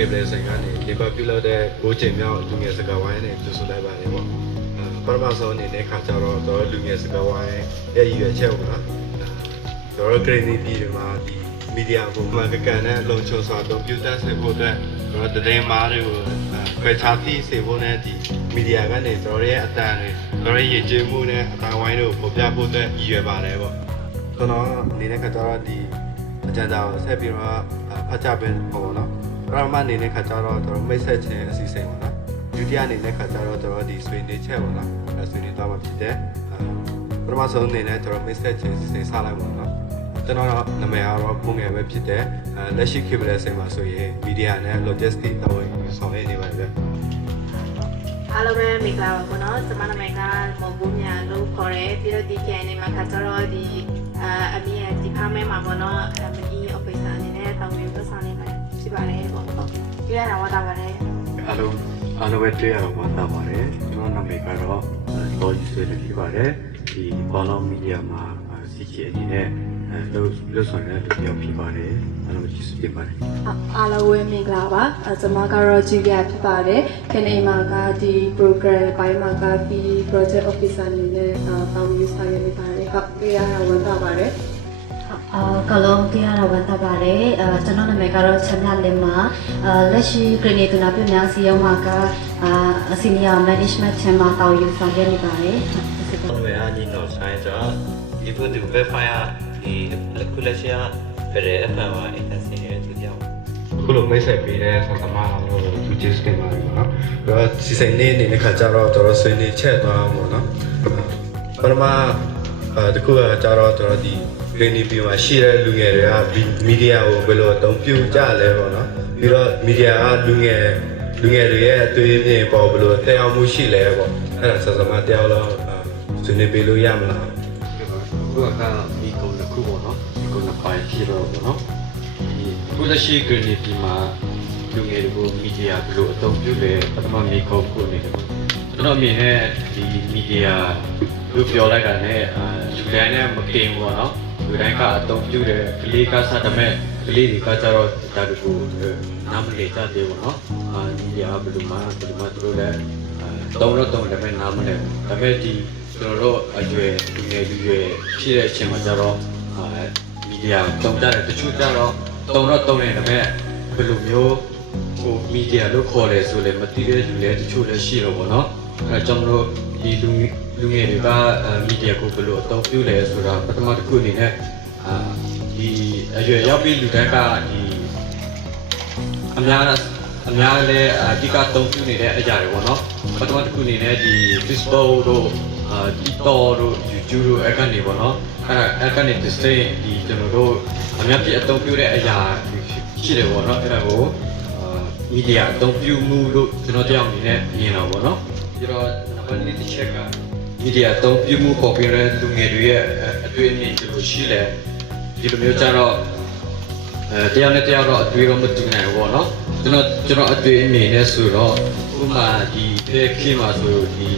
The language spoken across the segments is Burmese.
Cable ဆိုင်ကနေဒီဘက်ပြုလုပ်တဲ့ကိုချိန်မြောက်လူငယ်စကားဝိုင်းနဲ့ကြိုဆိုလိုက်ပါတယ်ပေါ့ပထမဆုံးအနေနဲ့ခါကြတော့ကျွန်တော်လူငယ်စကားဝိုင်းရဲ့ရည်ရွယ်ချက်ပေါ့နော်ကျွန်တော် Green ပြည်တွေမှာဒီမီဒီယာကိုမှကန်နဲ့လုံခြုံစွာအသုံးပြုတတ်စေဖို့အတွက်ကျွန်တော်သတင်းမားတွေကိုခွဲခြားသိစေဖို့နဲ့ဒီမီဒီယာကနေကျွန်တော်ရဲ့အတန်တွေကျွန်တော်ရဲ့ရည်ကြည်မှုနဲ့အတန်ဝိုင်းတို့ပေါ်ပြဖို့အတွက်ရည်ရွယ်ပါတယ်ပေါ့ကျွန်တော်အနေနဲ့ခါကြတော့ဒီအကြံသာကိုဆက်ပြီးတော့ဖတ်ကြပေးပေါ့နော်ပထမအနေနဲ့ခါကြတော့ကျွန်တော်မိတ်ဆက်ခြင်းအစီအစဉ်ပေါ့နော်ဒုတိယအနေနဲ့ခါကြတော့ကျွန်တော်ဒီဆွေးနွေးချက်ပေါ့နော်ဆွေးနွေးသွားမှာဖြစ်တယ်ပထမဆုံးအနေနဲ့ကျွန်တော်မိတ်ဆက်ခြင်းအစီအစဉ်စလိုက်ပါတော့ကျွန်တော်နာမည်ကတော့ပုံငယ်ပဲဖြစ်တယ်လက်ရှိ Cable ဆင်မှာဆိုရင်မီဒီယာနဲ့ logistics တော့ဆောင်ရွက်နေပါတယ်အားလုံးပဲမင်္ဂလာပါပေါ့နော်ကျွန်မနာမည်ကမော်ဘူးမြန်လို့ခေါ်တယ်ပြီးတော့ဒီ KNA မှာခါကြတော့ဒီအမီရဲ့ department မှာပေါ့နော်ME officer အနေနဲ့တောင်းဝင်ပတ်ဆောင်နေမှာဖြစ်ပါတယ်ပေါ့ဟုတ်ပြရတာဝါတာပါတယ်အားလုံးပဲတွေ့ရတော့ဝမ်းသာပါတယ်ကျွန်တော်နာမည်ကတော့တော်ကြီးဆွေးဖြစ်ပါတယ်ဒီဘောလုံးမီဒီယာမှာစီချီအနေနဲ့လို့ဆောင်ရတဲ့ပြောဖြစ်ပါတယ်အားလုံးကျေးဇူးတင်ပါတယ်အားလုံးပဲမင်္ဂလာပါကျွန်မကတော့ဂျူလီယာဖြစ်ပါတယ်ကနေမှာကဒီ program ပိုင်းမှာကဒီ project officer အနေနဲ့တောင်းယူဆောင်ရနေပါတယ်ဟုတ်ပြရတာဝမ်းသာပါတယ်ကလုံးပြရတာဝန်တာပါတယ်ကျွန်တော်နာမည်ကတော့ချမ်းမြလင်းပါလက်ရှိ Green တူနာပြများစီရုံးမှာကSenior Management Team မှာတောင်းယူဆောင်ရနေပါတယ်我们阿尼诺山着，一部都被发呀，你库拉西亚，别人发完一段时间就掉。ခုလိုမိတ်ဆက်ပေးတဲ့ဆောင်းသမားအောင်လို့သူကျေးဇူးတင်ပါတယ်ပေါ့နော်။ပြီးတော့စီစဉ်နေနေတဲ့ခါကျတော့ကျွန်တော်ဆွေးနွေးချက်သွားအောင်ပေါ့နော်။ပထမတခုကကျတော့ကျွန်တော်ဒီ Green ပြည်မှာရှိတဲ့လူငယ်တွေကမီဒီယာကိုဘယ်လိုအသုံးပြုကြလဲပေါ့နော်။ပြီးတော့မီဒီယာကလူငယ်တွေရဲ့အသွေးအမြင်ပေါ်ဘယ်လိုတက်ရောက်မှုရှိလဲပေါ့။အဲ့ဒါဆောင်းသမားတယောက်တော့ဆွေးနွေးပေးလို့ရမလားခုကမိကုန်းတစ်ခုပေါ့နော်မိကုန်းတစ်ပိုင်းဖြစ်တော့ပေါ့နော်ဒီခုလက်ရှိ Green ပြည်မှာလူငယ်တွေကိုမီဒီယာဘယ်လိုအသုံးပြုလဲပထမမိကုန်းခုနေတယ်ကျွန်တော်မြင်တဲ့ဒီမီဒီယာလို့ပြောလိုက်တာနဲ့လူတိုင်းနဲ့မကင်ဘူးပေါ့နော်လူတိုင်းကအသုံးပြုတယ်ကလေးကစားတဲ့မဲ့ကလေးတွေကကြတော့ဒါတကူနားမလည်ကြသေးဘူးနော်မီဒီယာဘယ်လိုမှသူတို့လည်းတုံးတယ်မဲ့နားမလည်ဒါပေမဲ့ဒီကျွန်တော်တို့အရွယ်လူငယ်ဖြစ်တဲ့အချိန်မှာကျတော့မီဒီယာတုံးကြတယ်တချို့ကျတော့တုံးတယ်ဒါပေမဲ့ဘယ်လိုမျိုးဟိုမီဒီယာလို့ခေါ်လဲဆိုလည်းမသိတဲ့လူလည်းတချို့လည်းရှိတော့ဗောနော်အဲကျွန်တော်တို့ဒီလူငယ်တွေကမီဒီယာကိုဘယ်လိုအသုံးပြုလဲဆိုတာပထမတစ်ခုအနေနဲ့ဒီအရွယ်ရောက်ပြီးလူတိုင်းကဒီအများလည်းအဓိကအသုံးပြုနေတဲ့အရာတွေဗောနော်ပထမတစ်ခုအနေနဲ့ဒီ Facebook တို့TikTok တို့ YouTube တို့အဲ့ကနေပေါ့နော်အဲ့ကနေ display ဒီကျွန်တော်တို့အများကြီးအသုံးပြုတဲ့အရာရှိတယ်ပေါ့နော်အဲ့ဒါကိုမီဒီယာအသုံးပြုမှုလို့ကျွန်တော်တရားအနေနဲ့မြင်တာပေါ့နော်ပြီးတော့နောက်တစ်ချက်ကမီဒီယာအသုံးပြုမှုပေါ်ပြတဲ့လူငယ်တွေရဲ့အတွေ့အမြင်တွေရှိလဲဒီလိုမျိုးကြတော့တရားနဲ့တရားတော့အတွေ့တော့မတူနိုင်ဘူးပေါ့နော်ကျွန်တော်အတွေ့အမြင်နဲ့ဆိုတော့ဥပမာဒီခေတ်မှာဆိုဒီ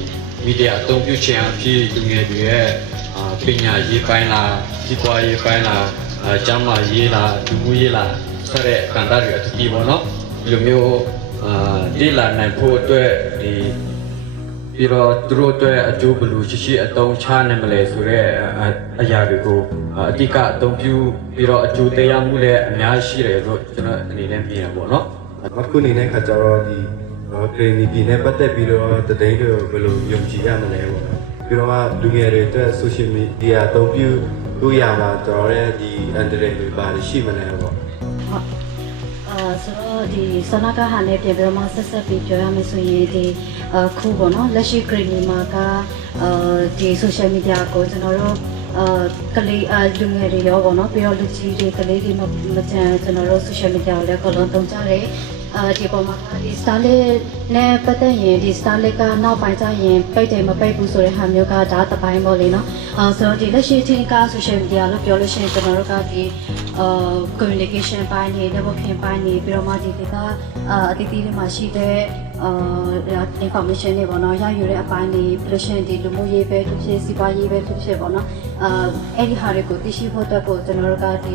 မီဒီယာအသုံးပြုခြင်းအဖြစ်လူငယ်တွေရဲ့ပညာရေးပိုင်းလားဒီကွာရေးပိုင်းလားကျမ်းမာရေးလားလူမှုရေးလားဆက်တဲ့ကဏ္ဍတွေအတူတူပေါ့နော်ဒီလိုမျိုးလေ့လာနိုင်ဖို့အတွက်ဒီပြီးတော့သူတို့အတွက်အကျိုးဘယ်လိုရှိအသုံးချနိုင်မလဲဆိုတဲ့အရာတွေကိုအဓိကအသုံးပြုပြီးတော့အကျိုးတရားမှုလည်းအများကြီးရှိတယ်လို့ကျွန်တော်အနေနဲ့မြင်ရပါတော့အခုအနေနဲ့ခါကြတော့ဒီGreen ပြည်နဲ့ပတ်သက်ပြီးတော့တည်င်းတွေဘယ်လိုယုံကြည်ရမလဲပေါ့နော်ပြီးတော့လူငယ်တွေအတွက် social media အသုံးပြုလို့ရမှာတော်တဲ့ဒီ internet တွေပါရှိမလဲပေါ့ဆိုတော့ဒီဆနာကဟာနဲ့ပြန်ပြီးတော့မှဆက်ပြီးပြောရမယ်ဆိုရင်ဒီခုပေါ့နော်လက်ရှိ Green မှာကဒီ social media ကိုကျွန်တော်တို့ကလေးလူငယ်တွေရောပေါ့နော်ပြီးတော့လူကြီးတွေကလေးတွေမကျန်ကျွန်တော်တို့ social media ကိုလည်းအကုန်လုံးသုံးကြတယ်ဒီပေါ်မှာဒီ Starlink နဲ့ပတ်သက်ရင်ဒီ Starlink ကနောက်ပိုင်းကျရင်ပိတ်တယ်မပိတ်ဘူးဆိုတဲ့ဟာမျိုးကဒါတပိုင်းပေါ့လေနော်ဆိုတော့ဒီလက်ရှိအထင်က social media လို့ပြောလို့ရှိရင်ကျွန်တော်တို့ကဒီcommunication ပိုင်းနေ networking ပိုင်းနေပြီးတော့မှဒီကအတိအကျမှာရှိတဲ့information တွေပေါ့နော်ရယူတဲ့အပိုင်းတွေပြီးလို့ရှိရင်ဒီလူမှုရေးပဲဖြစ်ဖြစ်စီးပွားရေးပဲဖြစ်ဖြစ်ပေါ့နော်အဲ့ဒီဟာတွေကိုသိရှိဖို့အတွက်ကိုကျွန်တော်တို့ကဒီ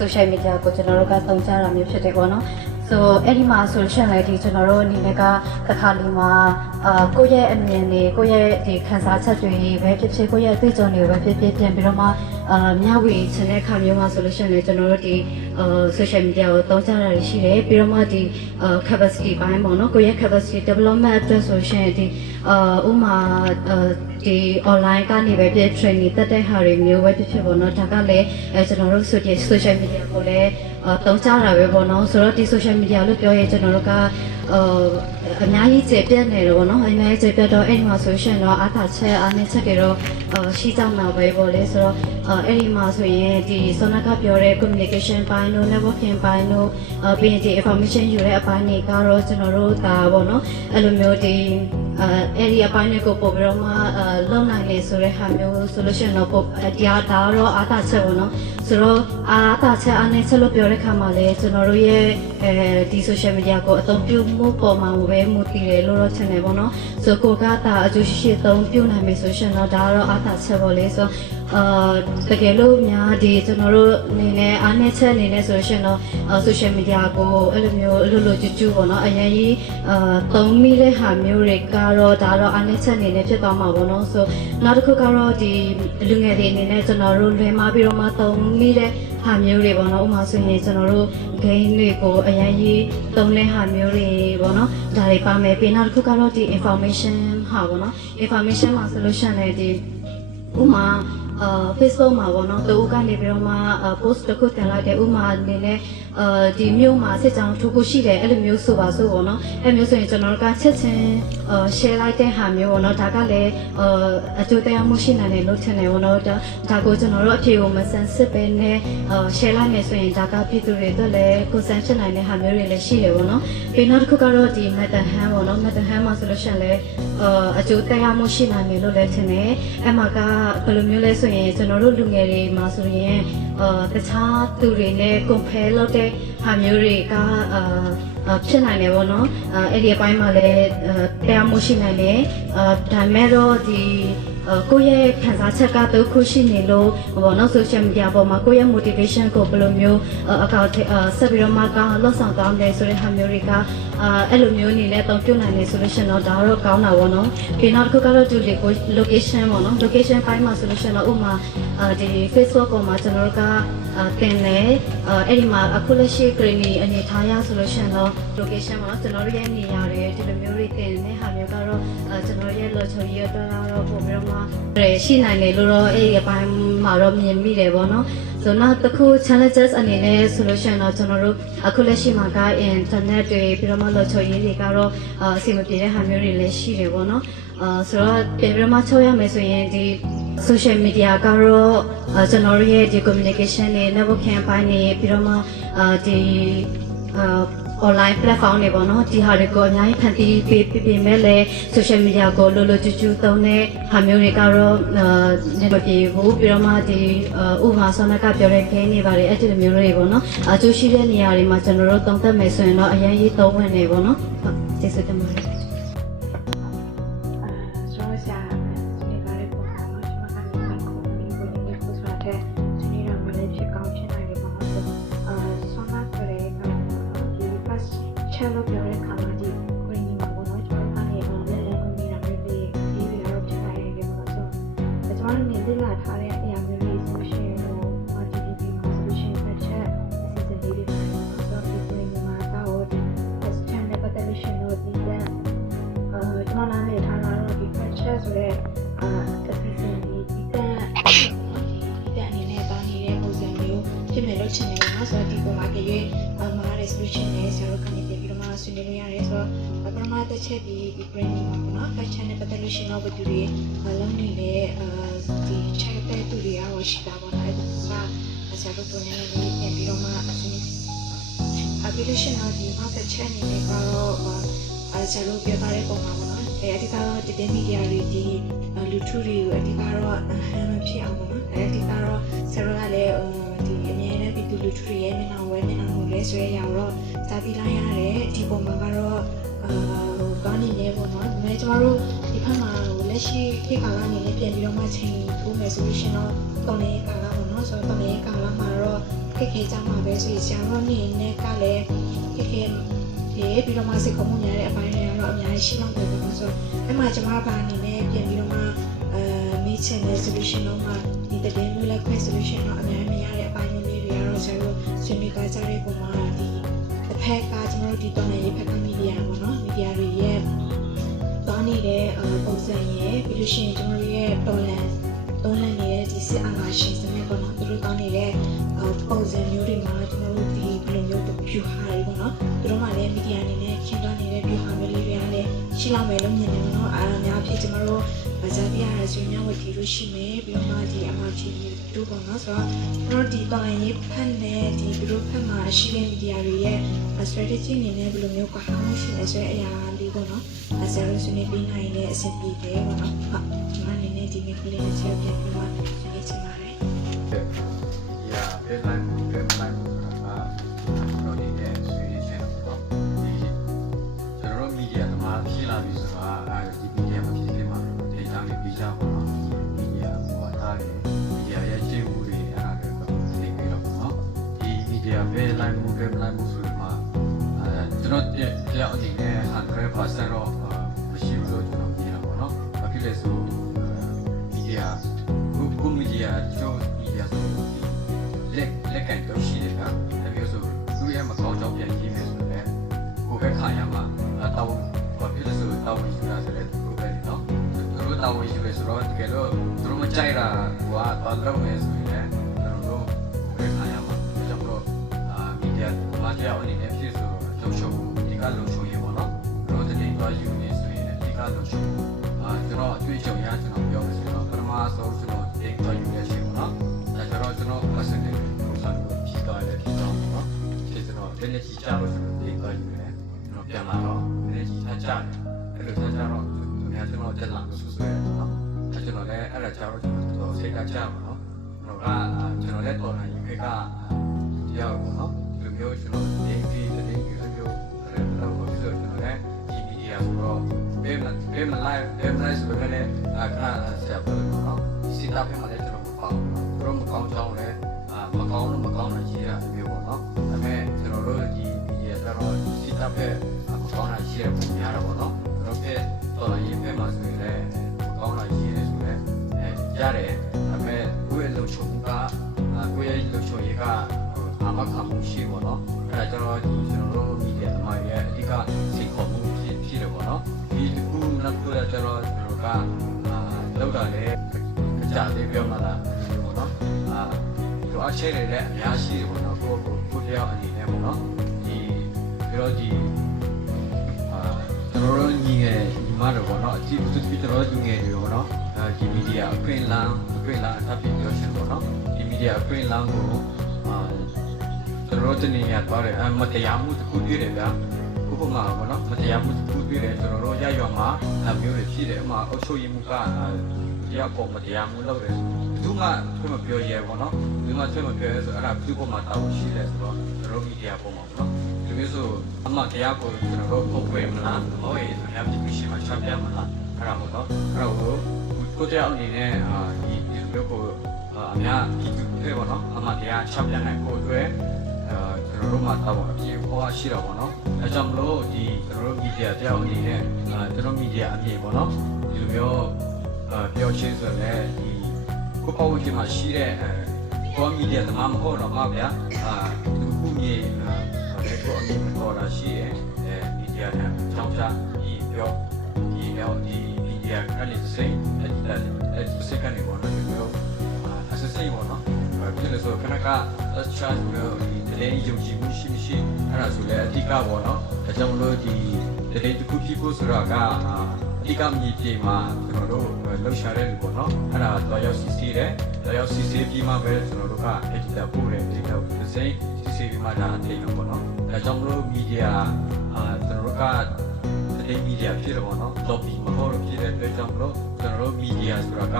social media ကိုကျွန်တော်တို့ကသုံးကြတာမျိုးဖြစ်တယ်ပေါ့နော် ဆိုအဲ့ဒီမှာဆိုရှင်လည်းဒီကျွန်တော်တို့အနေနဲ့ကတစ်ခါလေးမှာကိုယ့်ရဲ့အမြင်တွေကိုယ့်ရဲ့ဒီခံစားချက်တွေပဲဖြစ်ဖြစ်ကိုယ့်ရဲ့အတွေ့အကြုံတွေပဲဖြစ်ဖြစ်ပြန်ပြီးတော့မှမျှဝေချင်တဲ့ခါမျိုးမှာဆိုလို့ရှိရင်လည်းကျွန်တော်တို့ဒီ social media ကိုသုံးကြတာရှိတယ်ပြီးတော့မှဒီ capacity ဘိုင်းပေါ့နော်ကိုယ့်ရဲ့ capacity development အတွက်ဆိုရှင်ဒီဥမာဒီ online ကနေပဲပြ training တက်တဲ့ဟာတွေမျိုးပဲဖြစ်ဖြစ်ပေါ့နော်ဒါကလည်းကျွန်တော်တို့ social media ကိုလည်းသုံးကြတာပဲပေါ့နော်ဆိုတော့ဒီ social media လို့ပြောရင်ကျွန်တော်တို့ကအများကြီးကျေပြတ်နေတယ်ပေါ့နော်အများကြီးကျေပြတ်တော့အဲ့ဒီမှာဆိုရှင်တော့အားသာချက်အားနည်းချက်တွေတော့ရှိကြမှာပဲပေါ့လေဆိုတော့အဲ့ဒီမှာဆိုရင်ဒီ Sona ကပြောတဲ့ communication ပိုင်းတို့ networking ပိုင်းတို့ပြီးရင်ဒီ information ယူတဲ့အပိုင်းတွေကတော့ကျွန်တော်တို့ဒါပေါ့နော်အဲ့လိုမျိုးဒီအဲ့ဒီအပိုင်းတွေကိုပို့ပြီးတော့မှလုံနိုင်လေဆိုတဲ့ဟာမျိုးဆိုလို့ရှိရင်တော့တရားဒါတော့အားသာချက်ပေါ့နော်ဆိုတော့အားသာချက်အားနည်းချက်လို့ပြောတဲ့ခါမှာလည်းကျွန်တော်တို့ရဲ့ဒီ social media ကိုအသုံးပြုမှုပေါ်မှာပဲမူတည်တယ်လို့တော့ထင်တယ်ပေါ့နော်ဆိုကိုကဒါအကျိုးရှိရှိအသုံးပြုနိုင်မယ်ဆိုရှင်တော့ဒါကတော့အားသာချက်ပေါ့လေဆိုတကယ်လို့များဒီကျွန်တော်တို့အနေနဲ့အားနည်းချက်အနေနဲ့ဆိုရှင်တော့ social media ကိုအဲ့လိုမျိုးအလိုလိုကြွကြွပေါ့နော်အရင်ကြီးသုံးမိတဲ့ဟာမျိုးတွေကတော့ဒါတော့အားနည်းချက်အနေနဲ့ဖြစ်သွားမှာပေါ့နော်ဆိုနောက်တစ်ခုကတော့ဒီလူငယ်တွေအနေနဲ့ကျွန်တော်တို့လွယ်မှာပြီးတော့မှသုံးမိတဲ့ဟာမျိုးတွေပေါ့နော်ဥပမာဆိုရင်ကျွန်တော်တို့ game တွေကိုအရင်ကြီးသုံးတဲ့ဟာမျိုးတွေပေါ့နော်ဒါတွေပါမယ်ပြီးနောက်တစ်ခုကတော့ဒီ information ဟာပေါ့နော် information မှာဆိုလို့ရှိရင်လည်းဒီဥမာFacebook မှာပေါ့နော်တူကနေပြီးတော့မှ post တစ်ခုတင်လိုက်တယ်ဥမာအနေနဲ့ဒီမျိုးမှာစစ်ကြောင်းထိုးဖို့ရှိတယ်အဲ့လိုမျိုးဆိုပါဆိုပေါ့နော်အဲ့မျိုးဆိုရင်ကျွန်တော်တို့ကချက်ချင်းshare လိုက်တဲ့ဟာမျိုးပေါ့နော်ဒါကလည်းအကျိုးတရားမှုရှိနိုင်တယ်လို့ထင်တယ်ပေါ့နော်ဒါကိုကျွန်တော်တို့အဖြေကိုမဆန်းစစ်ပဲနဲ့ share လိုက်မယ်ဆိုရင်ဒါကပြည်သူတွေအတွက်လည်းကိုယ်ဆန်းဖြစ်နိုင်တဲ့ဟာမျိုးတွေလည်းရှိတယ်ပေါ့နော်ပြီးနောက်တစ်ခုကတော့ဒီ method hand ပေါ့နော် method hand မှာဆိုလို့ရှိရင်လည်းအကျိုးတရားမှုရှိနိုင်တယ်လို့လည်းထင်တယ်အဲ့မှာကဘယ်လိုမျိုးလဲဆိုရင်ကျွန်တော်တို့လူငယ်တွေမှာဆိုရင်တခြားသူတွေနဲ့ compare လုပ်တဲ့ဟာမျိုးတွေကဖြစ်နိုင်တယ်ပေါ့နော်အဲ့ဒီအပိုင်းမှာလည်းတရားမှုရှိနိုင်တယ်ဒါမဲ့တော့ဒီကိုယ့်ရဲ့ခံစားချက်ကဒုက္ခရှိနေလို့ပေါ့နော် social media ပေါ်မှာကိုယ့်ရဲ့ motivation ကိုဘယ်လိုမျိုးအကောင့်ဆက်ပြီးတော့မှကောင်းလောက်ဆောင်တောင်းတယ်ဆိုတဲ့ဟာမျိုးတွေကအဲ့လိုမျိုးအနေနဲ့အသုံးပြုနိုင်နေဆိုလို့ရှိရင်တော့ဒါတော့ကောင်းတာပေါ့နော်ဒီနောက်တစ်ခုကတော့ဒီ location ပေါ့နော် location ပိုင်းမှာဆိုလို့ရှိရင်တော့ဥပမာဒီ Facebook ပေါ်မှာကျွန်တော်တို့ကတင်တယ်အဲ့ဒီမှာအခုလက်ရှိ green အနေထားရဆိုလို့ရှိရင်တော့ location ပေါ့နော်ကျွန်တော်တို့ရဲ့နေရာတွေဒီလိုမျိုးတွေတင်တဲ့ဟာမျိုးကတော့ကျွန်တော်ရဲ့ local ရတော့ပုံပြီးတော့မှရှိနိုင်တယ်လို့တော့အဲ့ဒီအပိုင်းမှာတော့မြင်မိတယ်ပေါ့နော်ဆိုတော့တခု challenges အနေနဲ့ဆိုလို့ရှိရင်တော့ကျွန်တော်တို့အခုလက်ရှိမှာက internet တွေပြီးတော့မှ local ရေးတွေကတော့အဆင်မပြေတဲ့ဟာမျိုးတွေလည်းရှိတယ်ပေါ့နော်ဆိုတော့ပြန်ပြီးတော့မှချုပ်ရမယ်ဆိုရင်ဒီ social media ကတော့ကျွန်တော်တို့ရဲ့ဒီ communication တွေ networking အပိုင်းတွေပြီးတော့မှဒီ online platform တွေပေါ့နော်ဒီဟာတွေကိုအများကြီးဖန်တီးပေးမဲ့လဲ social media ကိုလိုလိုကျူးကျူးသုံးတဲ့ဟာမျိုးတွေကတော့နေမပြေဘူးပြီးတော့မှဒီဥပမာဆောနကပြောတဲ့ game တွေပါတယ်အဲ့ဒီလိုမျိုးတွေပေါ့နော်အကျိုးရှိတဲ့နေရာတွေမှာကျွန်တော်တို့သုံးသပ်မယ်ဆိုရင်တော့အရင်ရေးသုံးဝင်နေပေါ့နော်ဟုတ်ကျေးဇူးတင်ပါတယ်ချက်လို့ပြောတဲ့ခါမှာဒီကိုရင်းမှာပေါ့နော်ကျွန်တော်ကနေတော့လည်းလည်းကိုနေတာမျိုးတွေဒီဗီဒီယိုဖြစ်လာရခဲ့မှာဆိုတော့ကျွန်တော်နေလေ့လာထားတဲ့အရာမျိုးတွေဆိုရှင်တော့ DDP မှာဆိုရှင်တစ်ချက်အစီအစဉ်လေးတွေဆိုတော့ဒီကိုရင်းမှာတော့ဒီ question နဲ့ပတ်သက်လို့ရှင်တော့ဒီကကျွန်တော်နားလည်ထားတာတော့ဒီ question ဆိုတဲ့အစီအစဉ်လေးဒီကအနေနဲ့တောင်းနေတဲ့ပုံစံမျိုးဖြစ်မယ်လို့ထင်တယ်နော်ဆိုတော့ဒီပုံမှာကြည့်မှားတဲ့ solution နဲ့ဆရာတို့ကနေပြန်ပြီးတော့မှဆွေးနွေးလို့ရတယ်ဆိုတော့ပထမတစ်ချက်ဒီ branding ပါပေါ့နော် fashion နဲ့ပတ်သက်လို့ရှိရင်တော့ဘယ်သူတွေလုံးနေလဲဒီ check တဲ့သူတွေရောရှိတာပေါ့နော်အဲ့ဒါကဆရာတို့တို့နဲ့လည်းပြန်ပြီးတော့မှအစီအပြီးလို့ရှိရင်တော့ဒီနောက်တစ်ချက်အနေနဲ့ကတော့ဆရာတို့ပြောထားတဲ့ပုံမှာပေါ့နော်အဓိကတော့ဒီ media တွေဒီလူထုတွေကိုအဓိကတော့မဖြစ်အောင်ပေါ့နော်အဓိကတော့ဆရာတို့ကလည်းဒီအမြဲတမ်းပြည်သူလူထုတွေရဲ့မျက်နှာဝဲမျက်နှာကိုလည်းဆွဲရအောင်တော့စာပြီးလိုက်ရတယ်ဒီပုံမှာကတော့ဘာနေလဲပေါ့နော်ဒါပေမဲ့ကျမတို့ဒီဖက်မှာလက်ရှိခေတ်ကာလအနေနဲ့ပြန်ပြီးတော့မှချိန်ထိုးမယ်ဆိုလို့ရှိရင်တော့တော်နေကာလပေါ့နော်ဆိုတော့တော်နေကာလမှာတော့ခက်ခဲကြမှာပဲဆိုရင်ဆရာတို့အနေနဲ့ကလည်း ခေခေပြီးတော့မှစိတ်ခေါ်မှုများတဲ့အပိုင်းတွေကတော့အများကြီးရှိလောက်တယ်ပေါ့နော်ဆိုတော့အဲ့မှာကျွန်မဘာအနေနဲ့ပြင်ပြီးတော့မှမေးချင်တဲ့ solution တော့မှဒီတည်မျိုးလက်ခွဲ solution တော့အများကြီးမရတဲ့အပိုင်းလေးတွေကတော့ကျွန်တော်ဆွေးနွေးကြကြတဲ့ပုံမှာဒီတစ်ဖက်ကကျွန်တော်တို့ဒီတော်နယ်ရေးဖက်ကမီဒီယာပေါ့နော်မီဒီယာတွေရဲ့တောင်းနေတဲ့ပုံစံရဲ့ပြီးလို့ရှိရင်ကျွန်တော်တို့ရဲ့တော်လန်နေတဲ့ဒီစစ်အာဏာရှင်စနစ်ပေါ့နော်သူတို့တောင်းနေတဲ့ပုံစံမျိုးတွေမှာကျွန်တော်တို့ဒီဘယ်လိုမျိုးဖြူဟာတွေပေါ့နော်သူတို့မှလည်းမီဒီယာအနေနဲ့ခင်သွားနေတဲ့ဖြူဟာမျိုးလေးတွေကလည်းရှိလောက်မယ်လို့မြင်တယ်ပေါ့နော်အားအများဖြစ်ကျွန်တော်တို့ဗဇာပြရဆိုရင်ဝတ်တီလို့ရှိမယ်ပြီးတော့မှဒီ MRTV တို့ပေါ့နော်ဆိုတော့တို့ဒီတော်လိုင်းရေးဖက်နဲ့ဒီဘလို့ဖက်မှာရှိတဲ့မီဒီယာတွေရဲ့ strategy အနေနဲ့ဘယ်လိုမျိုးကဟာမရှိလဲဆိုတဲ့အရာလေးပေါ့နော်အဲဆရာတို့ဆွေးနွေးပေးနိုင်တဲ့အဆင့်ပြေတယ်ပေါ့နော်ဟုတ်ကျွန်မအနေနဲ့ဒီနေ့ကလေးနဲ့ဆက်ပြန်ပြီးတော့ဆွေးနွေးချင်ပါတယ် Yeah, deadlineဆိုတာကတော့ဒီရဲ့ဆွေးနွေးချက်တော့ဒီကျွန်တော်တို့မီဒီယာသမားဖြစ်လာပြီဆိုတာအဲဒီမီဒီယာမှာဖြစ်နေမှာဒေတာတွေပြီးကြပါတော့မီဒီယာပေါ်တာတွေမီဒီယာရဲ့ခြေဦးတွေအားလည်းသိပြီးတော့နော်ဒီမီဒီယာဘယ်လိုက်မှုဆိုတော့ကျွန်တော်တရားအနေနဲ့ 100% တော့မရှိဘူးလို့ကျွန်တော်မြင်တာပေါ့နော်ဘာဖြစ်လဲဆိုမီဒီယာကိုမီဒီယာချိုးမီဒီယာဆိုလက်ကန်တော့ရှိတယ်ကဒါမျိုးဆိုသူရဲ့မကောင်းကြောင်းပြန်ကြည့်မယ်ဆိုတော့ကိုပဲခါရမှာတောင်းဘာဖြစ်လဲဆိုတောင်းယူတာဆိုတဲ့သူပဲနော်သူတို့တောင်းယူပဲဆိုတော့တကယ်လို့သူတို့မကြိုက်တာဟိုကတော့လုပ်မယ်ဆိုရင်လည်းသူတို့ပဲခါရမှာဒါကြောင့်မလို့မီဒီယာမာဂျာအနေနဲ့ဖြစ်ဆိုတော့ရှုံဒီကလုံချုံရေပေါ့နော်သူတို့တင်သွားယူနေဆိုရင်ဒီကလုံချုံကျွန်တော်အတွေ့အကြုံရကျွန်တော်ပြောမယ်ဆိုတော့ပထမဆုံးကျွန်တော်တင်သွားယူရရှိပေါ့နော်ဒါကြတော့ကျွန်တော် personal ပုံစံကိုဖြည့်သွားတယ်ဖြည့်တော့နော်ဖြည့်ကျွန်တော်ဒီနေ့ကြီးကြလို့ကျွန်တော်တင်သွားယူတယ်ကျွန်တော်ပြန်လာတော့ဒီနေ့ကြီးထားကြတယ်အဲ့လိုထားကြတော့သူများကျွန်တော်တက်လာလို့ဆိုဆွဲတယ်နော်အဲ့ကျွန်တော်လည်းအဲ့ဒါကြတော့ကျွန်တော်စိတ်ကကြပါနော်ကျွန်တော်လည်းတော်လာရင်ခေတ်ကတရားပေါ့နော်ဒီမျိုးကျွန်တော်တင်ပြီးတဲ့မျိုးအဲ့လိုတော့ဆိုကျွန်တော်လည်းဒီမီဒီယာဆိုတော့ဘယ်မှာ live ဆိုတော့လည်းအခါဆက်ပါလို့နော်စီတာဖေးမှာလည်းကျွန်တော်မပေါ့တော့မကောင်းကြောင်းလည်းမကောင်းတာရေးတာမျိုးပေါ့နော်ဒါပေမဲ့ကျွန်တော်တို့ဒီမီဒီယာတော့စီတာဖေးမကောင်းတာရေးရပုံများတာပေါ့နော်ကျွန်တော်ဖေးတော်လာရေးဖေးမှာဆိုရင်လည်းမကောင်းတာရေးရဲဆိုလည်းရတယ်ဒါပေမဲ့ကိုယ့်ရဲ့လုံခြုံမှုကကိုယ့်ရဲ့လုံခြုံရေးကအာမခံမှုရှိပေါ့နော်အဲ့ဒါကျွန်တော်တို့မီဒီယာသမားရဲ့အဓိကစိတ်ခေါ်မှုဖြစ်တယ်ပေါ့နော်ဒီတစ်ခုနောက်တစ်ခုကျွန်တော်တို့ကလောက်တာလေကြာသေးပြောမှလားဒီပေါ့နော်သူအချက်တွေလည်းအများရှိတယ်ပေါ့နော်ကိုတယောက်အနေနဲ့ပေါ့နော်ဒီပြီးတော့ဒီကျွန်တော်တို့ညီငယ်ညီမတို့ပေါ့နော်အကြည့်သူကျွန်တော်တို့ညီငယ်တွေပေါ့နော်ဒီမီဒီယာအခွင့်အလမ်းအထပ်ပြီးပြောရှင်ပေါ့နော်ဒီမီဒီယာအခွင့်အလမ်းကိုကျွန်တော်တို့တနေရပါတယ်မတရားမှုတစ်ခုတွေ့တယ်ဗျာဥပမာပေါ့နော်မတရားမှုတစ်ခုတွေ့တယ်ကျွန်တော်တို့ရရွာမှာမျိုးတွေဖြစ်တယ်အမှအုပ်ချုပ်ရေးမှုကတရားပေါ်မတရားမှုလုပ်တယ်သူမှသူမပြောရဲပေါ့နော်သူမှသူမပြောရဲဆိုအဲ့ဒါသူ့ပေါ်မှာတောင်းရှိတယ်ဆိုတော့ကျွန်တော်မီဒီယာပေါ်မှာပေါ့နော်ဒီလိုဆိုအမှတရားကိုကျွန်တော်တို့ပုံပွင့်မလားဟောရေးသူများပြည်ရှိမှချပြမလားအဲ့ဒါပေါ့နော်အဲ့တော့ကိုတရားအနေနဲ့ဒီလိုကိုအများပြည်သူတွေပေါ့နော်အမှတရားချပြနိုင်ဖို့အတွက်ကျွန်တော်တို့မှာတောင်းအပြည့်ဟောရှိတော့ပေါ့နော်အဲကြောင့်မလို့ဒီကျွန်တော်တို့မီဒီယာတရားအနေနဲ့ကျွန်တော်မီဒီယာအပြည့်ပေါ့နော်ဒီလိုမျိုးပြောချင်းဆိုလည်းဒီကိုပေါ့ဝင်မှာရှိတဲ့ကောမီဒီယာသမားမဟုတ်တော့ပါဗျာသူခုမြေလည်းကိုအမြင်ပေါ်တာရှိရဲ့မီဒီယာနဲ့ချောင်းချဒီပြောဒီမီဒီယာကလည်းစိတ်အဲ့စိတ်ကနေပေါ်တော့ဒီမျိုးအစစိတ်ပေါ်နော်ဒီလိုဆိုခဏက chat မျိုးဒီတည်းယုံကြည်မှုရှိမရှိအဲ့ဒါဆိုလည်းအဓိကပေါ့နော်ဒါကြောင့်မလို့ဒီတည်းတစ်ခုဖြစ်ဖို့ဆိုတာကအဓိကမြေပြင်မှာကျွန်တော်တို့လှုပ်ရှားတဲ့လူပေါ့နော်အဲ့ဒါတော့ရောက်စီစီတယ်တော့ရောက်စီစီပြီးမှပဲကျွန်တော်တို့က editor ပို့တယ် editor ဒီစိတ်စီစီပြီးမှဒါအထိတ်တော့ပေါ့နော်ဒါကြောင့်မလို့မီဒီယာကျွန်တော်တို့ကဒီမီဒီယာဖြစ်တော့ပေါ့နော် lobby မဟုတ်တော့ဖြစ်တဲ့အတွက်ကြောင့်မလို့ကျွန်တော်တို့မီဒီယာဆိုတာက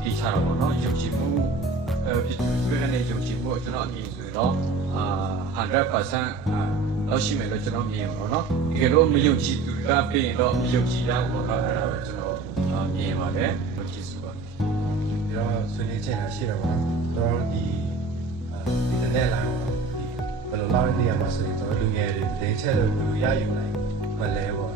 တိကျတော့ပေါ့နော်ယုံကြည်မှုပြည်သူတွေနဲ့ယုံကြည်မှုကျွန်တော်အမြင်ဆိုတော့100%လောက်ရှိမယ်လို့ကျွန်တော်မြင်ပါတော့။ဒီလိုမယုံကြည်သူကပြင်တော့မယုံကြည်ရဘူးတော့အဲ့ဒါပဲကျွန်တော်မြင်ပါတယ်။ယုံကြည်စုပါ ပြီးတော့ဆွေးနွေးချင်တာရှိတော့ပါတော့ဒီinternet လာဒီ ဘယ်လိုလောက်နေရမှာဆိုရင်ကျွန်တော်လူငယ်တွေတင်းချက်လို့ဘယ်လိုရယူနိုင်မလဲပေါ့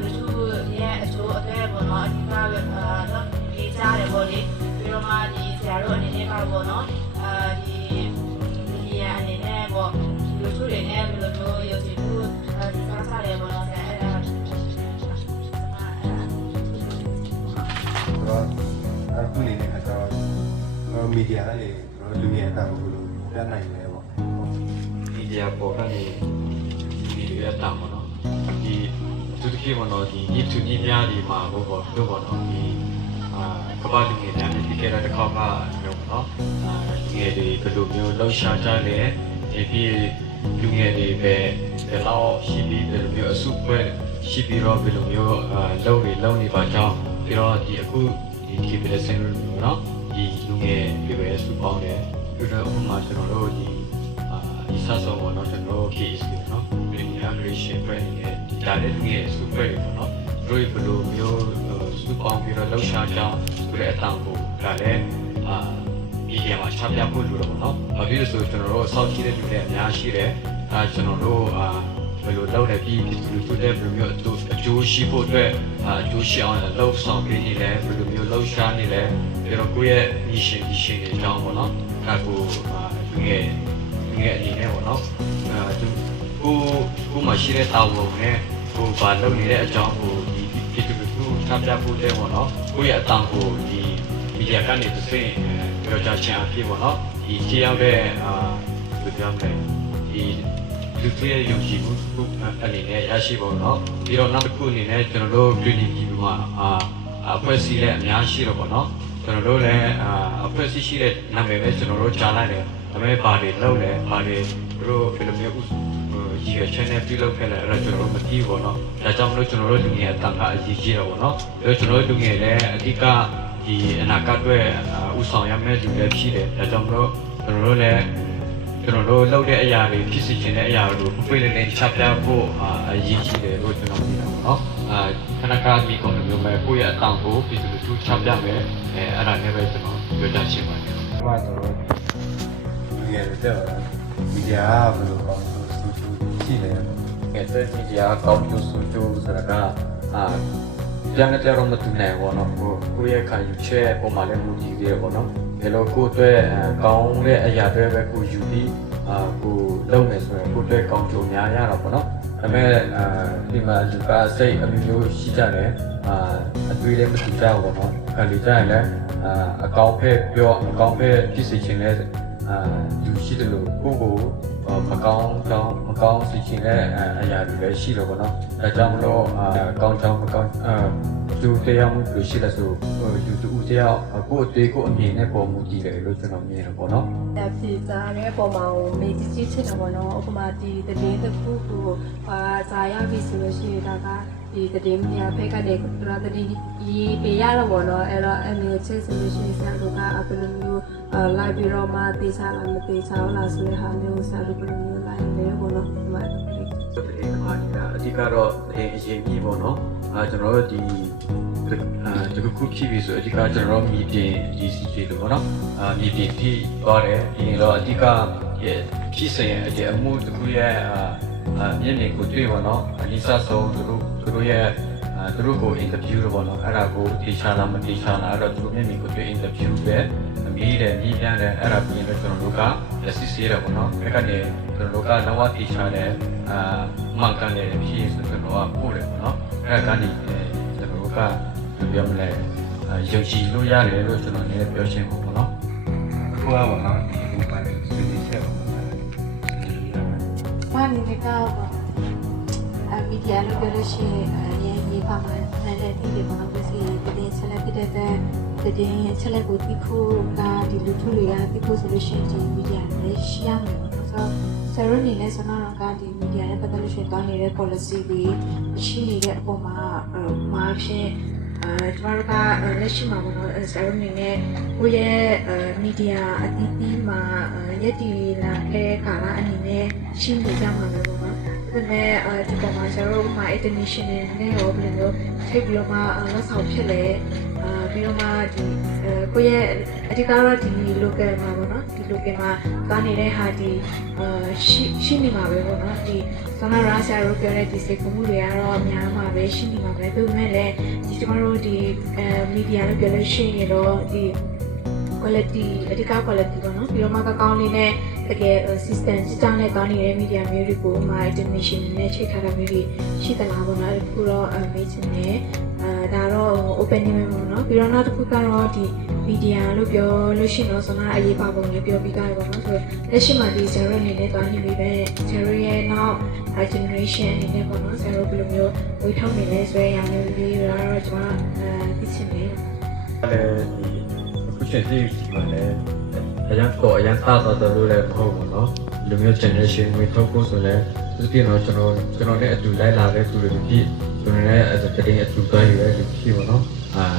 လူထုရဲ့အကျိုးအတွက်ပေါ့နော်အဓိကပဲတော့ဒီကြားတယ်ပေါ့လေပြီးတော့မှဒီဆရာတို့အနေနဲ့ပါပေါ့နော်ဒီဒီအနေနဲ့ပေါ့လူထုတွေနဲ့ဘယ်လိုမျိုးရုပ်ရှင်တို့ဒီစားစားတယ်ပေါ့နော်ဆရာအဲ့ဒါ တော့အခုနေတဲ့အခါကျတော့မီဒီယာကနေကျွန်တော်လူငယ်အတားကိုလို့ပြနိုင်တယ်ပေါ့ ဒီကြပေါ်ကနေဒီရတာပေါ့နော်ဒီသူတကြီးပေါ့နော်ဒီ YouTube ကြီးများဒီမှာဘောတို့ပေါ့နော်ဒီကဘာလူငယ်များဒီကဲတဲ့ခေါက်ကမျိုးပေါ့နော်ငယ်တွေဘယ်လိုမျိုးလှုပ်ရှားကြလဲဒီလူငယ်တွေပဲဒီလောက်ရှိပြီးဘယ်လိုမျိုးအစုဖွဲ့ရှိပြီးတော့ဘယ်လိုမျိုးလုံနေပါကြောင်းပြီးတော့ဒီအခုဒီ keep the same နော်ဒီလူငယ်တွေပဲစုပေါင်းတယ်ပြီးတော့ဥပမာကျွန်တော်တို့ဒီစားစုံပေါ့နော်ကျွန်တော်တို့ case တွေနော် creation brand ရဲ့ဒီတာတဲ့လူငယ်စုဖွဲ့တွေပေါ့နော်တို့ဘယ်လိုမျိုးစုပေါင်းပြီးတော့လှုပ်ရှားကြောင်းဆိုတဲ့အတန်ကိုဒါလည်းဒီနေရာမှာချပြဖို့လိုတော့ပေါ့နော်။ဘာဖြစ်လို့ဆိုကျွန်တော်တို့စောင့်ကြည့်တဲ့လူတွေအများရှိတယ်။ကျွန်တော်တို့ဘယ်လိုလုပ်လဲပြီးဒီလူတွေဘယ်လိုမျိုးအကျိုးရှိဖို့အတွက်အကျိုးရှိအောင်လှုပ်ဆောင်ပေးနေလဲဘယ်လိုမျိုးလှုပ်ရှားနေလဲပြီးတော့ကိုယ့်ရဲ့ mission တွေအကြောင်းပေါ့နော်။ဒါကိုလူငယ်အနေနဲ့ပေါ့နော်။ကိုမရှိတဲ့တာဝန်နဲ့ကိုဘာလုပ်နေတဲ့အကြောင်းကိုဒီပြည်သူလူထုချပြဖို့တဲ့ပေါ့နော်။ကိုယ့်ရဲ့အတန်ကိုဒီမီဒီယာကနေတစ်ဆင့်ပြောကြချင်အဖြစ်ပေါ့နော်ဒီကြည့်ရတဲ့ဘယ်ပြောမလဲဒီလူတွေရဲ့ယုံကြည်မှုအနေနဲ့ရရှိဖို့နော်ပြီးတော့နောက်တစ်ခုအနေနဲ့ကျွန်တော်တို့ community မှာအဖွဲ့အစည်းလည်းအများရှိတော့ပေါ့နော်ကျွန်တော်တို့လည်းအဖွဲ့အစည်းရှိတဲ့နာမည်ပဲကျွန်တော်တို့ကြားလိုက်တယ်ဒါပေမဲ့ဘာတွေလုပ်လဲဘာတွေတို့ဘယ်လိုမျိုးရည်ရွယ်ချက်နဲ့ပြုလုပ်ခဲ့လဲအဲ့တော့ကျွန်တော်တို့မသိဘူးပေါ့နော်ဒါကြောင့်မလို့ကျွန်တော်တို့လူငယ်အတန်ကအရေးကြီးတော့ပေါ့နော်ပြီးတော့ကျွန်တော်တို့လူငယ်လည်းအဓိကဒီအနာဂတ်အတွက်ဥဆောင်ရမယ့်လူတွေဖြစ်တယ်ဒါကြောင့်မလို့ကျွန်တော်တို့လည်းကျွန်တော်တို့လုပ်တဲ့အရာတွေဖြစ်စီခြင်းတဲ့အရာတွေကိုပြည့်လည်ချပြဖို့အရေးကြီးတယ်လို့ကျွန်တော်မြင်တာပေါ့နော်ခဏခါဒီကောင်မျိုးပဲကိုယ့်ရဲ့အတန်ကိုပြည်သူလူထုချပြမယ်အဲ့ဒါနဲ့ပဲကျွန်တော်ပြောကြချင်ပါတယ် ဒီမှာကျွန်တော်လူငယ်တွေတက်လာမီဒီယာဘယ်လိုကောင်းလို့စူးစူးရှိလဲ တဲ့မီဒီယာကောင်းကျိုးဆိုးကျိုးဆိုတာကပြန်ကြတော့မတူနိုင်ဘူးနော်ကိုယ့်ရဲ့ခံယူချက်ပုံမှန်လည်းမူတည်သေးတယ်ပေါ့နော်ဒီလိုကိုယ့်အတွက်ကောင်းတဲ့အရာတွေပဲကိုယူပြီးကိုလုပ်မယ်ဆိုရင်ကိုယ့်အတွက်ကောင်းကျိုးများရတာပေါ့နော်ဒါပေမဲ့ဒီမှာလူကစိတ်အမျိုးရှိကြတယ်အတွေ့လည်းမတူကြဘူးပေါ့နော်ခံယူကြရင်လည်းအကောင်းဖက်ပြောအကောင်းဖက်ဖြစ်စေချင်တဲ့လူရှိတယ်လို့ကိုမကောင်းစီချင်တဲ့အရာတွေလည်းရှိတော့ပေါ့နော်အဲကြောင့်မလို့ကောင်းချောင်းမကောင်းသူတရားမှုလို့ရှိလဲဆိုယူတူတရားကိုအသေးကိုအမြင်နဲ့ပေါ်မူတည်တယ်လို့ကျွန်တော်မြင်တယ်ပေါ့နော် ။ဖြေစားတဲ့ပုံမှာမေးကြည့်ချင်တယ်ပေါ့နော်။ဥပမာဒီတည်တစ်ခုကိုဇာရပြီဆိုလို့ရှိရင်ဒါကဒီတည်မရဖက်ကနေတော့တည်ရေးပေးရတော့ပေါ့နော်။အဲ့တော့အမေချစ်ဆိုလို့ရှိရင်ဆရာတို့ကဘယ်လိုမျိုးလိုက်ပြီးတော့မှတေးချလားမတေးချလားဆိုတဲ့ဟာမျိုးဆရာတို့ဘယ်လိုမျိုးလိုက်လဲပေါ့နော်။ဒီမှာ တတိယမှာအဓိကတော့အရင်ကြီးပေါ့နော်ကျွန်တော်တို့ဒီခုဖြစ်ပြီဆိုအဓိကကျွန်တော်တို့မီဒီဒီစီတီလို့ပေါ့နော်မီဒီပြီးသွားတယ်ဒီတော့အဓိကဖြစ်စဉ်ရဲ့အမှုတစ်ခုရဲ့မျက်မြင်ကိုတွေ့ပေါ့နော်အနည်းဆုံးသူတို့ရဲ့သူတို့ကိုအင်တာဗျူးလို့ပေါ့နော်အဲ့ဒါကိုတေချာလားမတေချာလားအဲ့တော့သူတို့မျက်မြင်ကိုတွေ့အင်တာဗျူးပဲမေးတယ်ပြီးပြန်တယ်အဲ့ဒါပြီးတော့ကျွန်တော်တို့ကလက်စစ်ဆေးတယ်ပေါ့နော်အဲ့ကနေကျွန်တော်တို့ကလောကတေချာတယ်မှန်ကန်တယ်ဖြစ်ဆိုကျွန်တော်ကပို့တယ်ပေါ့နော်အဲ့ဒါကနေကျွန်တော်တို့ကပြောမလဲယုံကြည်လို့ရတယ်လို့ကျွန်တော်လည်းပြောချင်ပါပေါ့နော် အခုကပေါ့နော်ဒီလိုပါတယ်ဆွေးနွေးချက်ပေါ့နော် ဘာနေလဲကောမီဒီယာလို့ပြောလို့ရှိရင်ရေးပါမယ် တဲ့အသီးတွေပေါ့နော်ကိုစီတဲ့ဆက်လက်ဖြစ်တဲ့တဲ့ဆက်လက်ကိုသိဖို့ကဒီလူထုတွေကသိဖို့ဆိုလို့ရှိရင်ဒီမီဒီယာနဲ့ရှင်းရမယ်ပေါ့နော်ဆိုတော့ဆရာတို့အနေနဲ့ဆိုတော့ကဒီမီဒီယာနဲ့ပတ်သက်လို့ရှိရင်တောင်းနေတဲ့ policy တွေရှိနေတဲ့အပေါ်မှာမှာဖြစ်ကျမတို့ကလက်ရှိမှာပေါ့နော်ဆရာတို့အနေနဲ့ကိုယ့်ရဲ့မီဒီယာအသီးသီးမှာရည်တည်လာခဲ့တဲ့ခါကအနေနဲ့ရှင်းနေကြမှာပဲပေါ့နော်ဒါပေမဲ့ဒီပေါ်မှာဆရာတို့မှာ international နဲ့ရောဘယ်လိုမျိုးထိပ်ပြီးတော့မှလက်ဆောင်ဖြစ်လဲပြီးတော့မှဒီကိုယ့်ရဲ့အဓိကတော့ဒီ local မှာပေါ့နော်ဒီ local မှာကားနေတဲ့ဟာဒီရှိနေမှာပဲပေါ့နော်ဒီဆန္ဒရာဆရာတို့ပြောတဲ့ဒီစိတ်ကူးမှုတွေကတော့အများမှာပဲရှိနေမှာပဲဒါပေမဲ့လည်းဒီကျမတို့ဒီမီဒီယာလို့ပြောလို့ရှိရင်တော့ဒီ quality အဓိက quality ပေါ့နော်ပြီးတော့မှကောင်းလေးနဲ့တကယ် system စစ်တောင်းနဲ့ကောင်းနေတဲ့ media မျိုးတွေကို information နဲ့ချိန်ထားတာမျိုးတွေရှိသလားပေါ့နော်အခုတော့မေးချင်တယ်ဒါတော့ open နေမှာပေါ့နော်ပြီးတော့နောက်တစ်ခုကတော့ဒီ media လို့ပြောလို့ရှိရင်တော့ဆိုတော့အရေးပါပုံလေးပြောပြီးသားပဲပေါ့နော်ဆိုတော့လက်ရှိမှာဒီ zero အနေနဲ့တောင်းနေပြီပဲ zero ရဲ့နောက် generation အနေနဲ့ပေါ့နော် zero ဘယ်လိုမျိုးဝေထောက်နေလဲဆိုတဲ့အရာမျိုးလေးတွေတော့ကျွန်တော်သိချင်တယ် လည်းဒီအခုချိန်ထိဒီမှာလည်းအရင်တော့အရင်သားတော်လို့လည်းမဟုတ်ဘူးเนาะလူမျိုး generation တွေထုတ်ဖို့ဆိုလည်းသူပြတော့ကျွန်တော်နဲ့အတူလိုက်လာတဲ့သူတွေဖြစ်ကျွန်တော်နဲ့တကယ်အတူသွားရတဲ့သူဖြစ်ပါเนาะ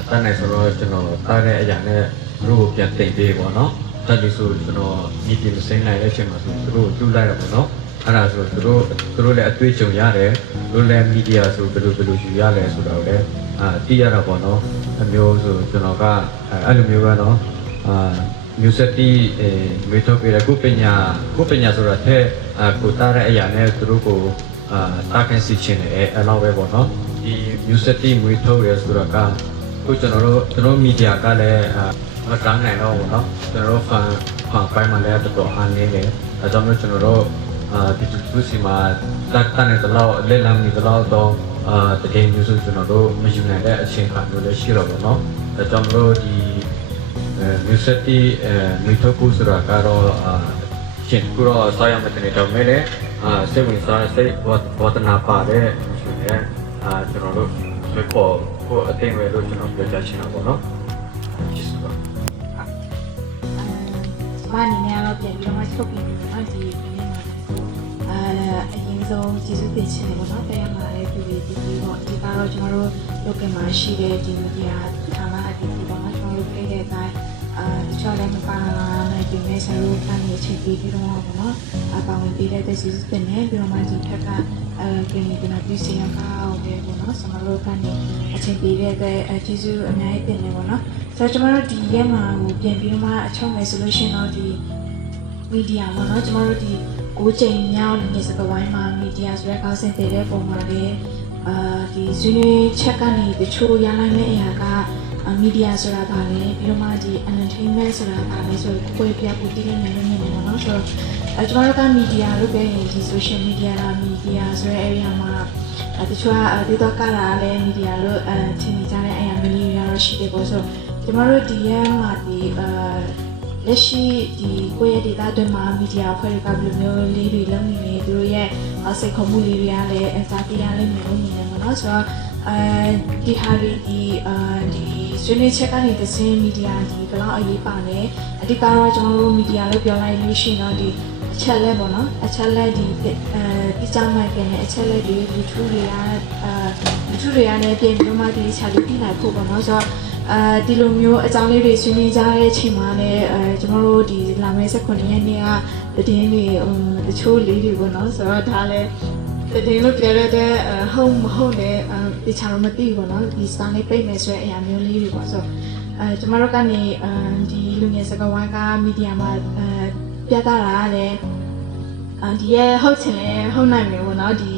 တန်းနိုင်ဆိုတော့ကျွန်တော်တားတဲ့အရာနဲ့သူတို့ပြန်သိပေးပေါ့เนาะတက်ပြီးဆိုကျွန်တော်ဒီပြင်စင်းနိုင်တဲ့အချိန်မှာဆိုသူတို့တူလိုက်ရပါเนาะအဲ့ဒါဆိုသူတို့လည်းအတွေ့အကြုံရတယ်သူတို့လည်းမီဒီယာဆိုဘယ်လိုယူရလဲဆိုတော့လည်းသိရတာပေါ့เนาะအမျိုးဆိုကျွန်တော်ကအဲ့လိုမျိုးပဲเนาะမျိုးဆက်တီမေထုတ်ပြတဲ့ကိုပညာဆိုတာတဲ့ကိုတားတဲ့အရာနဲ့သူတို့ကိုတားခင်းစီချင်တယ်အဲ့လောက်ပဲပေါ့เนาะဒီမျိုးဆက်တီမွေးထုတ်ရဆိုတာကကိုကျွန်တော်မီဒီယာကလည်းမတန်းနိုင်တော့ဘူးเนาะကျွန်တော်ဖန်ပိုင်းမှာလည်းတော်တော်အားနေတယ်အဲကြောင့်မို့ကျွန်တော်တို့ဒီသူစီမှာတက်တဲ့လောက်လက်လမ်းနေတော့တကယ်မျိုးဆိုကျွန်တော်တို့မယူနိုင်တဲ့အချိန်ခါမျိုးလည်းရှိတော့ပေါ့เนาะအဲကြောင့်မို့ဒီမျိုးဆက်တီမိထုတ်ဖို့ဆိုတာကတော့ရှင်းကိုတော့ဆောင်းရမယ်တဲ့တော့မဲ့လေစိတ်ဝင်စားစိတ်ဝတနာပါတဲ့ရှင်ရဲ့ကျွန်တော်တို့ဆွေးခေါ်ကိုအသိဉာဏ်လို့ကျွန်တော်ပြောချင်တာပေါ့နော်ကျေးဇူးပါမအနေနဲ့တော့ပြန်ပြီးတော့မှချုပ်ပြီးတော့ဒီနေ့မှာအရင်ဆုံးကျေးဇူးတင်ချင်တယ်ပေါ့နော်တရားမှာလည်းပြည်ပြီးတော့ဒီကတော့ကျွန်တော်တို့ local မှာရှိတဲ့ဒီ media ဌာနအသီးသီးပေါ့နော်ကျွန်တော်တို့ပြည်တဲ့အတိုင်းတချို့လည်းမပါနိုင်ပြင်မဲ့ဆရာတို့ကနေချိန်ပြီးတော့ပေါ့နော်ပါဝင်ပေးတဲ့ကျေးဇူးတင်တယ်ပြီးတော့မှဒီထက်ကပြည်နေတာပြည်စီရကောက်ပဲပေါ့နော်ကျွန်တော်တို့ကနေအချိန်ပေးတဲ့ကျေးဇူးအများကြီးတင်တယ်ပေါ့နော်ဆိုတော့ကျွန်တော်တို့ဒီရက်မှာပြန်ပြီးတော့မှအချုပ်မယ်ဆိုလို့ရှိရင်တော့ဒီမီဒီယာပေါ့နော်ကျွန်တော်တို့ဒီ9ချိန်မြောက်နေစကဝိုင်းမှာမီဒီယာဆိုတဲ့ခေါင်းစဉ်တည်တဲ့ပုံမှာလည်းဒီဆွေးနွေးချက်ကနေတချို့ရနိုင်တဲ့အရာကမီဒီယာဆိုတာပါလေပြီးတော့မှဒီ entertainment ဆိုတာပါလေဆိုတော့ကိုယ်ပြပူတည်နေနေနေပေါ့နော်ဆိုတော့ကျွန်တော်တို့ကမီဒီယာလို့ပြောရင်ဒီ social media လားမီဒီယာဆိုတဲ့ area မှာတချို့ကဒီတော့ကလာလည်းမီဒီယာလို့ထင်နေကြတဲ့အရာမျိုးတွေတော့ရှိတယ်ပေါ့ဆိုကျွန်တော်တို့ဒီရက်မှာဒီလက်ရှိဒီကိုယ့်ရဲ့ data တွေမှာ media ဖွဲ့တွေကဘယ်လိုမျိုးလေးတွေလုပ်နေလဲသူတို့ရဲ့စိတ်ခေါ်မှုလေးတွေကလည်းအစားပြရလိမ့်မယ်လို့မြင်တယ်ပေါ့နော်ဆိုတော့ဒီဟာဒီဆွေးနွေးချက်ကနေသစင်း media ဒီဘယ်လောက်အရေးပါလဲအဓိကတော့ကျွန်တော်တို့ media လို့ပြောလိုက်လို့ရှိရင်တော့ဒီအချက်လက်ပေါ့နော်အချက်လက်ဒီပြချမှတ်ခဲ့တဲ့အချက်လက်တွေ YouTube တွေကလည်းပြင်ပြီးမှဒီချက်လေးပြနိုင်ဖို့ပေါ့နော်ဆိုတော့ဒီလိုမျိုးအကြောင်းလေးတွေဆွေးနွေးကြတဲ့အချိန်မှာလည်းကျွန်တော်တို့ဒီလာမယ့်18ရက်နေ့ကတည်င်းတွေတချို့လေးတွေပေါ့နော်ဆိုတော့ဒါလည်းတည်င်းလို့ပြောရတဲ့ဟုတ်မဟုတ်လဲတခြားတော့မသိဘူးပေါ့နော်ဒီစတိုင်းပိတ်မယ်ဆိုတဲ့အရာမျိုးလေးတွေပေါ့ဆိုတော့ကျွန်တော်တို့ကနေဒီလူငယ်စကားဝိုင်းကမီဒီယာမှာပြသတာကလည်းဒီရဲ့ဟုတ်ချင်လဲဟုတ်နိုင်မယ်ပေါ့နော်ဒီ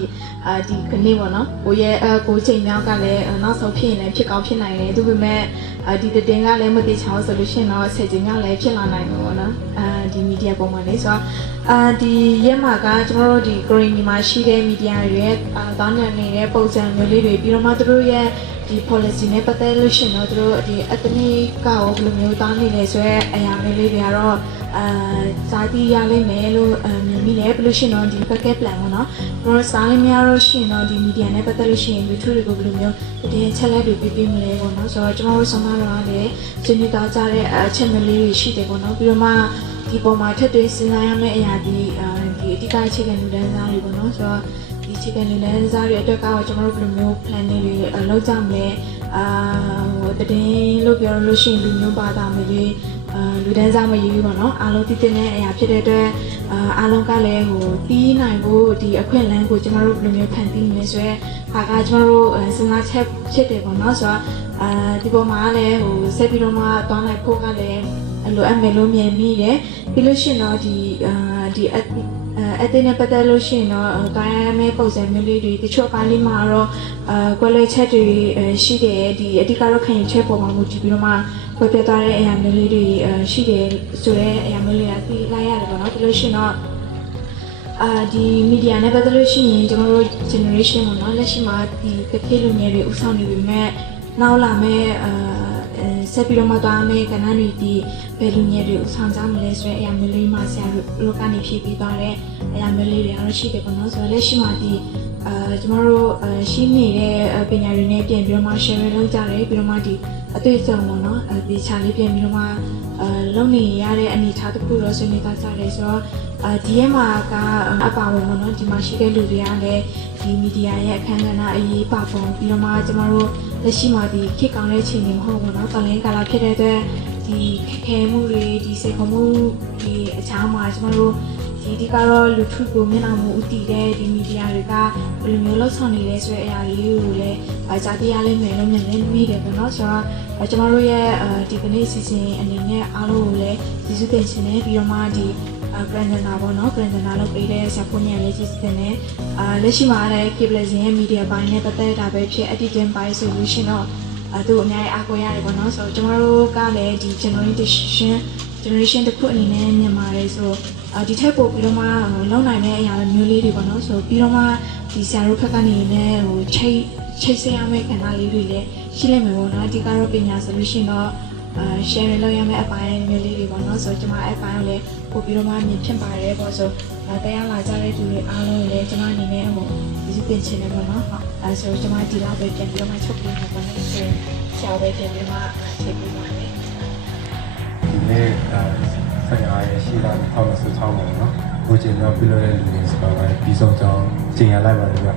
ခဏပေါ့နော်ကိုရဲ့ကိုချိန်မြောက်ကလည်းနောက်ဆုံးဖြစ်ရင်လည်းဖြစ်ကောင်းဖြစ်နိုင်တယ်သူပေမဲ့ဒီတည်င်းကလည်းမတိချောဆိုလို့ရှိရင်တော့10ချိန်မြောက်လည်းဖြစ်လာနိုင်မှာပေါ့နော်ဒီမီဒီယာပုံမှန်လေးဆိုတော့ ဒီရက်မှာကကျွန်တော်တို့ဒီ green မှာရှိတဲ့ media တွေရဲ့တောင်းတနေတဲ့ပုံစံမျိုးလေးတွေပြီးတော့မှသူတို့ရဲ့ဒီ policy နဲ့ပတ်သက်လို့ရှိရင်တော့သူတို့ဒီ ethnic ကရောဘယ်လိုမျိုးတောင်းနေလဲဆိုတော့အရာမျိုးလေးတွေကတော့စာတီးရလိမ့်မယ်လို့မြင်မိတယ်ပြီးလို့ရှိရင်တော့ဒီ packet plan ပေါ့နော်ကျွန်တော်စာလေးများလို့ရှိရင်တော့ဒီ media နဲ့ပတ်သက်လို့ရှိရင် YouTube တွေကိုဘယ်လိုမျိုးဒီချက်လက်တွေပြမလဲပေါ့နော်ဆိုတော့ကျွန်တော်တို့ဆောင်းမတော့လည်းဆွေးနွေးသားကြတဲ့အချက်မျိုးလေးတွေရှိတယ်ပေါ့နော်ပြီးတော့မှဒီပေါ်မှာထပ်တွေ့စဉ်းစားရမယ့်အရာဒီအဓိကအခြေခံလူတန်းစားတွေပေါ့နော်ဆိုတော့ဒီအခြေခံလူတန်းစားတွေအတွက်ကတော့ကျွန်တော်တို့ဘယ်လိုမျိုး plan တွေလုပ်ကြမလဲတည်လို့ပြောလို့ရှိရင်လူမျိုးဘာသာမရွေးလူတန်းစားမရွေးပေါ့နော်အားလုံးတည်တဲ့အရာဖြစ်တဲ့အတွက်အားလုံးကလည်းတီးနိုင်ဖို့ဒီအခွင့်အလမ်းကိုကျွန်တော်တို့ဘယ်လိုမျိုးဖန်တီးနေဆိုတော့ခါကကျွန်တော်တို့စဉ်းစားချက်ဖြစ်တယ်ပေါ့နော်ဆိုတော့ဒီပေါ်မှာလည်းဆက်ပြီးတော့မှတောင်းလိုက်ဖို့ကလည်းလိုအပ်မယ်လို့မြင်မိတယ်ပြီးလို့ရှိရင်တော့ဒီအတင်းနဲ့ပတ်သက်လို့ရှိရင်တော့တိုင်းရမယ့်ပုံစံမျိုးလေးတွေတချို့ပိုင်းလေးမှာတော့ကွဲလွဲချက်တွေရှိတယ်ဒီအဓိကတော့ခံယူချက်ပေါ်မှာမူတည်ပြီးတော့မှကွဲပြားသွားတဲ့အရာမျိုးလေးတွေရှိတယ်ဆိုတဲ့အရာမျိုးလေးကသိလိုက်ရတယ်ပေါ့နော်ပြီးလို့ရှိရင်တော့ဒီ media နဲ့ပတ်သက်လို့ရှိရင်ကျွန်တော်တို့ generation ပေါ့နော်လက်ရှိမှာဒီကတိလူငယ်တွေဥဆောင်နေပြီမဲ့နောက်လာမဲ့ဆက်ပြီးတော့မှသွားမယ်ကဏ္ဍတွေဒီဘယ်လူငယ်တွေဥဆောင်ကြမလဲဆိုတဲ့အရာမျိုးလေးမှဆရာတို့ကနေဖြည့်ပြီးသွားတဲ့အရာမျိုးလေးတွေအားရှိတယ်ပေါ့နော်ဆိုတော့လက်ရှိမှာဒီကျွန်တော်တို့ရှိနေတဲ့ပညာတွေနဲ့ပြန်ပြီးတော့မှ share လုပ်ကြတယ်ပြီးတော့မှဒီအတွေ့အကြုံပေါ့နော်ဒီခြာလေးပြန်ပြီးတော့မှလုပ်နေရတဲ့အနေအထားတစ်ခုတော့ဆွေးနွေးသားကြတယ်ဆိုတော့ဒီရက်မှာကအပါဝင်ပေါ့နော်ဒီမှာရှိတဲ့လူတွေကလည်းဒီမီဒီယာရဲ့အခမ်းအနားအရေးပါပုံပြီးတော့မှကျွန်တော်တို့လက်ရှိမှာဒီခေတ်ကောင်းတဲ့ချိန်တွေမဟုတ်ဘူးเนาะတလင်းကာလာဖြစ်တဲ့အတွက်ဒီခဲမှုတွေဒီစေခုံမှုဒီအချားမှာကျွန်တော်တို့ဒီကတော့လူထုကိုမျက်နှာမူဦးတည်တဲ့ဒီမီဒီယာတွေကဘယ်လိုမျိုးလှုပ်ဆောင်နေလဲဆိုတဲ့အရာလေးကိုလည်းကြားသိရလိမ့်မယ်လို့မြင်နေမိတယ်ပေါ့နော်ဆိုတော့ကျွန်တော်တို့ရဲ့ဒီကနေ့စီစဉ်အနေနဲ့အားလုံးကိုလည်းကျေးဇူးတင်ရှင်နေပြီးတော့မှဒီGrandana ပေါ့နော် Grandana လို့ပေးတဲ့ဆရာဖွင့်ရလေးကြီးစစ်နေလက်ရှိမှာလည်း Kiblesin ရဲ့ media ပိုင်းနဲ့ပတ်သက်တာပဲဖြစ် editing ပိုင်း solution တော့သူ့အများကြီးအားကိုးရတယ်ပေါ့နော်ဆိုတော့ကျွန်တော်တို့ကလည်းဒီ generation တစ်ခုအနေနဲ့မြင်ပါတယ်ဆိုတော့ဒီထက်ပိုပြီးတော့မှလုံနိုင်တဲ့အရာမျိုးလေးတွေပေါ့နော်ဆိုပြီးတော့မှဒီဆရာတို့ဘက်ကနေလည်းချိတ်ဆက်ရမယ့်ကဏ္ဍလေးတွေလည်းရှိလိမ့်မယ်ပေါ့နော်ဒီကတော့ပညာ solution တော့ share လုပ်ရမယ့်အပိုင်းမျိုးလေးတွေပေါ့နော်ဆိုတော့ကျွန်မအပိုင်းကိုလည်းပို့ပြီးတော့မှမြင်ဖြစ်ပါတယ်ပေါ့ဆိုတရားလာကြတဲ့သူတွေအားလုံးလည်းကျွန်မအနေနဲ့ဒီစုပြင်ချင်တယ်ပေါ့နော်ဟုတ်အဲဆိုကျွန်မဒီလောက်ပဲပြန်ပြီးတော့မှချုပ်ပြီးမှာပေါ့နော်ဆိုဆရာပဲပြန်ပြီးမှချိန်ပြီးပါတယ် ဒီနေ့ဆက်ရရရှိတာဟောမစချောင်းပါเนาะကိုကျင်တော့ပြလို့တဲ့လူတွေဆိုတော့ပြီးဆုံးကြောင်းကျင်ရလိုက်ပါတယ်ဗျ